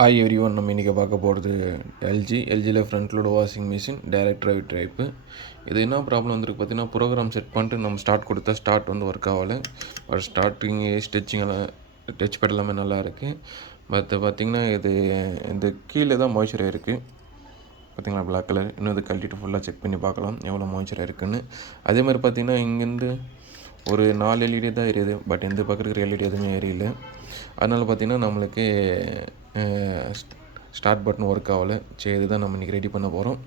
Hi every one, நம்ம இன்றைக்கி பார்க்க போகிறது எல்ஜியில் front load washing machine direct drive type. இது என்ன ப்ராப்ளம் வந்துருக்கு பார்த்தீங்கன்னா, ப்ரோக்ராம் செட் பண்ணிட்டு நம்ம ஸ்டார்ட் கொடுத்தா ஸ்டார்ட் வந்து ஒர்க் ஆகலை. பட் ஸ்டார்டிங்கு ஸ்டிச்சிங் எல்லாம் டச் பேட் எல்லாமே நல்லா இருக்குது. பட் பார்த்திங்கன்னா இது இந்த கீழே தான் மாய்ச்சர் இருக்குது பார்த்திங்களா, பிளாக் கலர். இன்னும் இது கழட்டிட்டு ஃபுல்லாக செக் பண்ணி பார்க்கலாம் எவ்வளோ மாய்ச்சர் இருக்குதுன்னு. அதே மாதிரி பார்த்திங்கன்னா இங்கேருந்து ஒரு 4 எல்இடி தான் எரியுது. பட் இந்த பக்கம் இருக்கிற எல்இடி எதுவுமே எரியல. அதனால் பார்த்திங்கன்னா நம்மளுக்கு ஸ்டார்ட் பட்டன் ஒர்க் ஆகலை. சரி, இதுதான் நம்ம இன்றைக்கி ரெடி பண்ண போகிறோம்.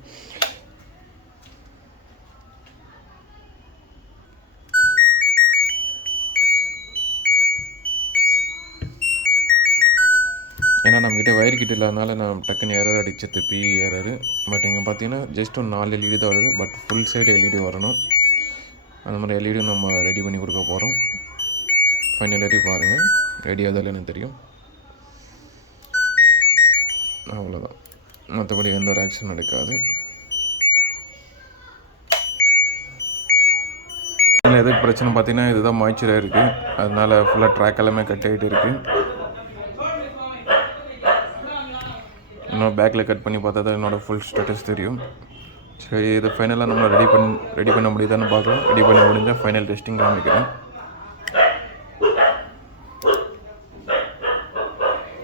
ஏன்னா நம்மக்கிட்ட வயர் கிட்ட இல்லாதனால நான் டக்குன்னு எரர் அடித்த திருப்பி எரரு. பட் இங்கே பார்த்தீங்கன்னா ஜஸ்ட் ஒரு 4 எல்இடி தான் வருது. பட் ஃபுல் சைடு எல்இடி வரணும். அந்த மாதிரி எல்இடி நம்ம ரெடி பண்ணி கொடுக்க போகிறோம். ஃபைனல் எல்இடி பாருங்கள், ரெடி ஆகுதில்ல எனக்கு தெரியும். அவ்வளோதான், மற்றபடி எந்த ஒரு ஆக்ஷன் நடக்காது. இதில் எதுக்கு பிரச்சனை பார்த்தீங்கன்னா, இதுதான் மாய்ச்சராக இருக்குது. அதனால் ஃபுல்லாக ட்ராக் எல்லாமே கட் ஆகிட்டு இருக்குது. இன்னும் பேக்கில் கட் பண்ணி பார்த்தா தான் என்னோடய ஃபுல் ஸ்டேட்டஸ் தெரியும். சரி, இது ஃபைனலாக நம்ம ரெடி பண்ண முடியுதான்னு பார்க்கலாம். ரெடி பண்ண முடிஞ்சால் ஃபைனல் டெஸ்டிங் காமிக்கிறேன்.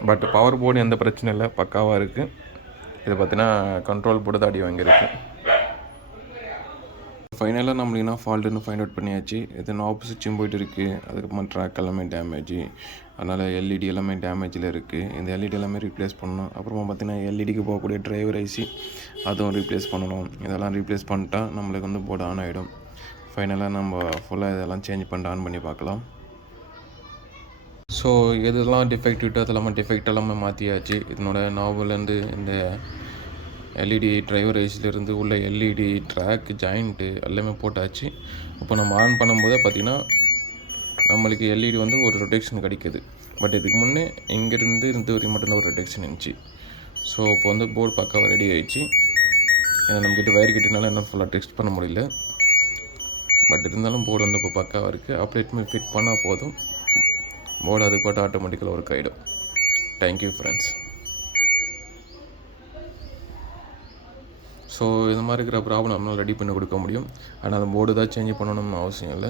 பட் பவர் போர்டு எந்த பிரச்சனை இல்லை, பக்காவாக இருக்குது. இது பார்த்தீங்கன்னா கண்ட்ரோல் போர்டு தான் அடி வாங்கியிருக்கு. ஃபைனலாக நம்மளுக்கு என்ன ஃபால்ட்டுன்னு ஃபைண்ட் அவுட் பண்ணியாச்சு. இது ஆப்போசிட்டும் போய்ட்டு இருக்குது. அதுக்கப்புறமா ட்ராக் எல்லாமே டேமேஜ். அதனால் எல்இடி எல்லாமே டேமேஜில் இருக்குது. இந்த எல்இடி எல்லாமே ரீப்ளேஸ் பண்ணணும். அப்புறமா பார்த்திங்கன்னா எல்இடிக்கு போகக்கூடிய டிரைவர் ஐசி அதுவும் ரீப்ளேஸ் பண்ணணும். இதெல்லாம் ரீப்ளேஸ் பண்ணிட்டா நம்மளுக்கு வந்து போர்டு ஆன் ஆகிடும். ஃபைனலாக நம்ம ஃபுல்லாக இதெல்லாம் சேஞ்ச் பண்ணிட்டு ஆன் பண்ணி பார்க்கலாம். ஸோ எதெல்லாம் டிஃபெக்ட் அதெல்லாமே டிஃபெக்ட் எல்லாமே மாற்றியாச்சு. இதனோட நாவலேருந்து இந்த எல்இடி டிரைவர் ஐஸ்லேருந்து உள்ள எல்இடி ட்ராக் ஜாயிண்ட்டு எல்லாமே போட்டாச்சு. இப்போ நம்ம ஆன் பண்ணும்போதே பார்த்திங்கன்னா நம்மளுக்கு எல்இடி வந்து ஒரு ரொட்டேஷன் கிடைக்கிது. பட் இதுக்கு முன்னே இங்கேருந்து வரைக்கும் மட்டும்தான் ஒரு ரொட்டேஷன் இருந்துச்சு. ஸோ இப்போ வந்து போர்டு பக்காவாக ரெடி ஆகிடுச்சு. ஏன்னா நம்மக்கிட்ட வயர் கிட்டனால என்ன ஃபுல்லாக டெஸ்ட் பண்ண முடியல. பட் இருந்தாலும் போர்டு வந்து இப்போ பக்காவாக இருக்குது. அப்டேட்மே ஃபிட் பண்ணால் போதும், போர்டு அது பாட்டு ஆட்டோமேட்டிக்கலாக ஒர்க் ஆகிடும். Thank you friends. ஸோ இது மாதிரி இருக்கிற ப்ராப்ளம் நம்மளால் ரெடி பண்ணி கொடுக்க முடியும். ஆனால் அந்த போர்டு தான் சேஞ்ச் பண்ணணும்னு அவசியம் இல்லை.